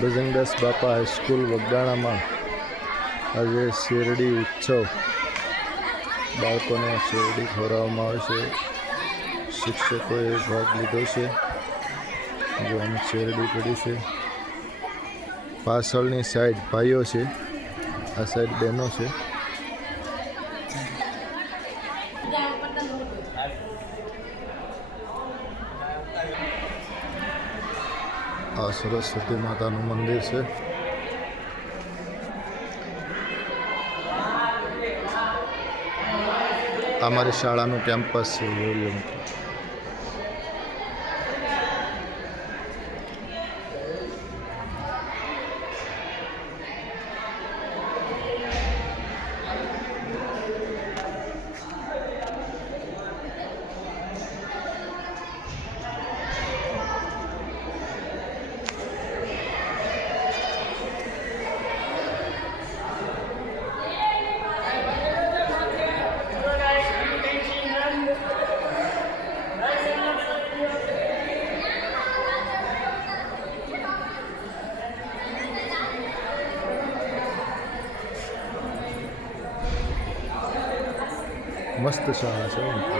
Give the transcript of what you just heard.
બજરંગદાસ બાપા હાઈસ્કૂલ વગદાણામાં આજે શેરડી ઉત્સવ, બાળકોને શેરડી ખવડાવવામાં આવે છે. શિક્ષકોએ ભાગ લીધો છે. જો આમ શેરડી પડી છે. પાછળની સાઈડ ભાઈઓ છે, આ સાઈડ બહેનો છે. આ સરસ્વતી માતાનું મંદિર છે. અમારી શાળાનું કેમ્પસ છે. મસ્ત શાળા છે.